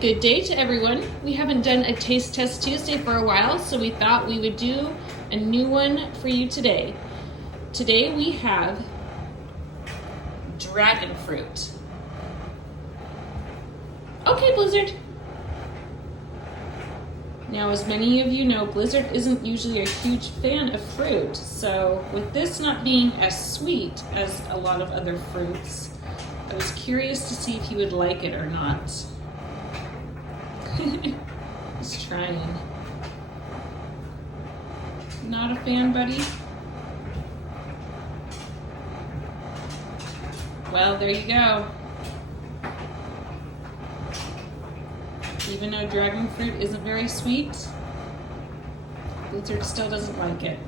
Good day to everyone. We haven't done a Taste Test Tuesday for a while, so we thought we would do a new one for you today. Today we have Dragonfruit. Okay, Blizzard. Now, as many of you know, Blizzard isn't usually a huge fan of fruit, so with this not being as sweet as a lot of other fruits, I was curious to see if he would like it or not. He's trying. Not a fan, buddy? Well, there you go. Even though dragon fruit isn't very sweet, Blizzard still doesn't like it.